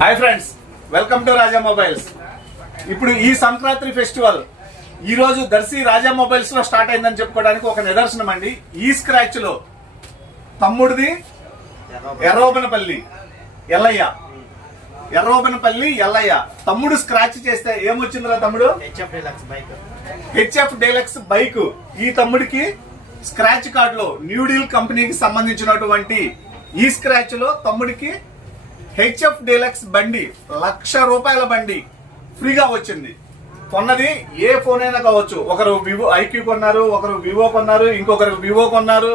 Hi friends welcome to Raja mobiles ఇప్పుడు ఈ Sankranti festival ఈ రోజు దర్శి రాజా మొబైల్స్లో స్టార్ట్ అయిందని చెప్పుకోవడానికి ఒక నిదర్శనం అండి. ఈ స్క్రాచ్లో తమ్ముడిది ఎర్రోబనపల్లి ఎల్లయ్య. ఎర్రోబనపల్లి ఎల్లయ్య. తమ్ముడు స్క్రాచ్ చేస్తే ఏమొచ్చిందిరా తమ్ముడు? HF deluxe bike HF deluxe bike ఈ తమ్ముడికి స్క్రాచ్ కార్డ్లో న్యూ డీల్ కంపెనీకి సంబంధించినటువంటి ఈ స్క్రాచ్లో తమ్ముడికి హెచ్ఎఫ్ డీలక్స్ బండి లక్ష రూపాయల బండి ఫ్రీగా వచ్చింది. కొన్నది ఏ ఫోన్ అయినా కావచ్చు. ఒకరు వివో ఐక్యూ కొన్నారు ఒకరు వివో కొన్నారు ఇంకొకరు వివో కొన్నారు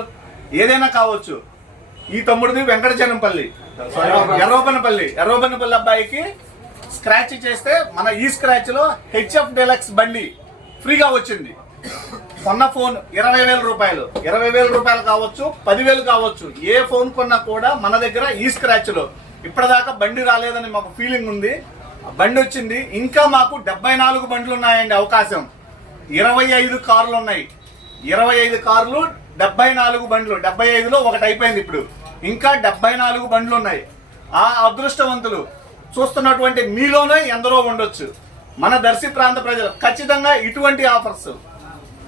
ఏదైనా కావచ్చు. ఈ తమ్ముడిది వెంకటజనంపల్లి. ఎర్రోబనపల్లి ఎర్రోబనపల్లి అబ్బాయికి స్క్రాచ్ చేస్తే మన ఈ స్క్రాచ్లో హెచ్ఎఫ్ డెలక్స్ బండి ఫ్రీగా వచ్చింది. కొన్న ఫోన్ ఇరవై వేల రూపాయలు. ఇరవై వేల రూపాయలు కావచ్చు పదివేలు కావచ్చు. ఏ ఫోన్ కొన్నా కూడా మన దగ్గర ఈ స్క్రాచ్లో. ఇప్పటిదాకా బండి రాలేదని మాకు ఫీలింగ్ ఉంది. బండి వచ్చింది. ఇంకా మాకు డెబ్బై నాలుగు బండ్లు ఉన్నాయండి అవకాశం. ఇరవై ఐదు కార్లు ఉన్నాయి. ఇరవై ఐదు కార్లు డెబ్బై నాలుగు బండ్లు. డెబ్బై ఐదులో ఒకటి అయిపోయింది ఇప్పుడు. ఇంకా డెబ్బై నాలుగు బండ్లు ఉన్నాయి. ఆ అదృష్టవంతులు చూస్తున్నటువంటి మీలోనే ఎందరో ఉండొచ్చు. మన దర్శి ప్రాంత ప్రజలు ఖచ్చితంగా ఇటువంటి ఆఫర్స్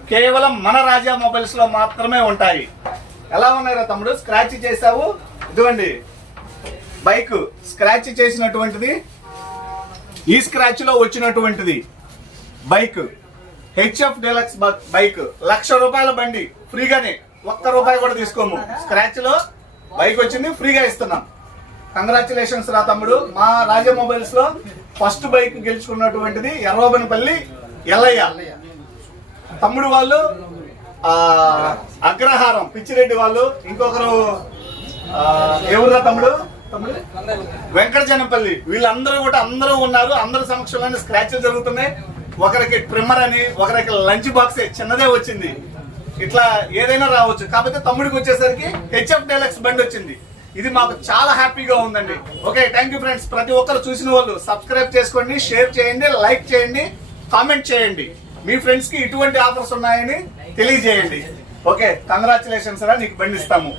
కేవలం మన రాజా మొబైల్స్లో మాత్రమే ఉంటాయి. ఎలా ఉన్నాయిరా తమ్ముడు? స్క్రాచ్ చేసావు ఇదిగోండి. బైక్ స్క్రాచ్ చేసినటువంటిది ఈ స్క్రాచ్లో వచ్చినటువంటిది bike. HF deluxe bike. Lakh రూపాయల బండి ఫ్రీగానే. ఒక్క రూపాయి కూడా తీసుకోము. స్క్రాచ్లో బైక్ వచ్చింది ఫ్రీగా ఇస్తున్నాం. కంగ్రాచులేషన్స్ రా తమ్ముడు. మా రాజా మొబైల్స్లో ఫస్ట్ బైక్ గెలుచుకున్నటువంటిది ఎర్రోబనపల్లి ఎల్లయ్య. తమ్ముడు వాళ్ళు ఆ అగ్రహారం పిచ్చిరెడ్డి వాళ్ళు ఇంకొకరు ఎవరురా తమ్ముడు? వెంకటజనపల్లి వీళ్ళందరూ కూడా అందరూ ఉన్నారు. అందరి సమక్షంలోనే స్క్రాచ్లు జరుగుతున్నాయి. ఒకరికి ట్రిమ్మర్ అని ఒకరికి లంచ్ బాక్స్ చిన్నదే వచ్చింది. ఇట్లా ఏదైనా రావచ్చు. కాకపోతే తమ్ముడికి వచ్చేసరికి హెచ్ఎఫ్ డైలక్స్ బండి వచ్చింది. ఇది మాకు చాలా హ్యాపీగా ఉందండి. ఓకే థ్యాంక్ యూ ఫ్రెండ్స్ ప్రతి ఒక్కరు చూసిన వాళ్ళు సబ్స్క్రైబ్ చేసుకోండి షేర్ చేయండి లైక్ చేయండి కామెంట్ చేయండి. మీ ఫ్రెండ్స్కి ఇటువంటి ఆఫర్స్ ఉన్నాయని తెలియజేయండి. ఓకే కంగ్రాచులేషన్స్ రా నీకు బండి ఇస్తాము.